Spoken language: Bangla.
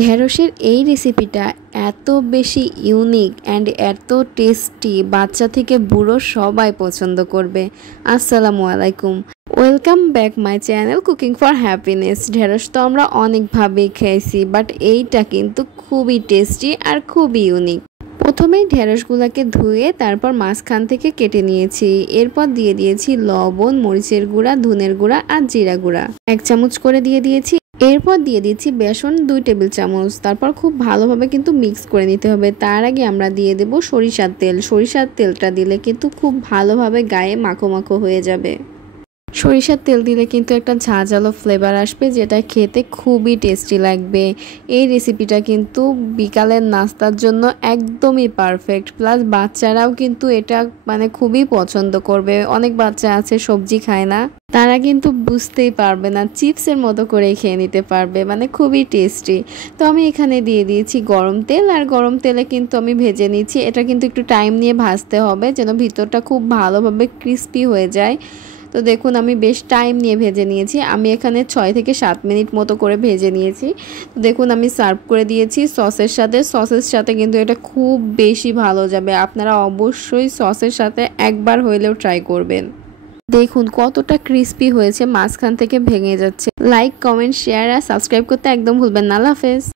ঢেঁড়সের এই রেসিপিটা এত বেশি ইউনিক অ্যান্ড এত টেস্টি, বাচ্চা থেকে বুড়ো সবাই পছন্দ করবে। আসসালামু আলাইকুম, welcome back my channel cooking for happiness. ঢেঁড়স তো আমরা অনেকভাবেই খেয়েছি, বাট এইটা কিন্তু খুবই টেস্টি আর খুবই ইউনিক। প্রথমেই ঢেঁড়সগুলোকে ধুয়ে তারপর মাঝখান থেকে কেটে নিয়েছি। এরপর দিয়ে দিয়েছি লবণ, মরিচের গুঁড়া, ধনের গুঁড়া আর জিরা গুঁড়া 1 চামচ করে দিয়ে দিয়েছি। এরপর দিয়ে দিচ্ছি বেসন 2 টেবিল চামচ। তারপর খুব ভালোভাবে কিন্তু মিক্স করে নিতে হবে। তার আগে আমরা দিয়ে দেব সরিষার তেল। সরিষার তেলটা দিলে কিন্তু খুব ভালোভাবে গায়ে মাখো মাখো হয়ে যাবে। সরিষার তেল দিলে কিন্তু একটা ঝাঁঝালো ফ্লেভার আসবে, যেটা খেতে খুবই টেস্টি লাগবে। এই রেসিপিটা কিন্তু বিকালের নাস্তার জন্য একদমই পারফেক্ট। প্লাস বাচ্চারাও কিন্তু এটা খুবই পছন্দ করবে। অনেক বাচ্চা আছে সবজি খায় না, তারা কিন্তু বুঝতেই পারবে না, চিপসের মতো করে খেয়ে নিতে পারবে, খুবই টেস্টি। তো আমি এখানে দিয়ে দিয়েছি গরম তেল, আর গরম তেলে কিন্তু আমি ভেজে নিচ্ছি। এটা কিন্তু একটু টাইম নিয়ে ভাজতে হবে, যেন ভিতরটা খুব ভালোভাবে ক্রিস্পি হয়ে যায়। তো দেখুন আমি বেশ টাইম নিয়ে ভেজে নিয়েছি। আমি এখানে 6 থেকে 7 মিনিট মতো করে ভেজে নিয়েছি। তো দেখুন আমি সার্ভ করে দিয়েছি সসের সাথে। সসের সাথে কিন্তু এটা খুব বেশি ভালো যাবে। আপনারা অবশ্যই সসের সাথে একবার হইলেও ট্রাই করবেন। দেখুন কতটা ক্রিস্পি হয়েছে, মাঝখান থেকে ভেঙে যাচ্ছে। লাইক, কমেন্ট, শেয়ার আর সাবস্ক্রাইব করতে একদম ভুলবেন না। আল্লাহ হাফেজ।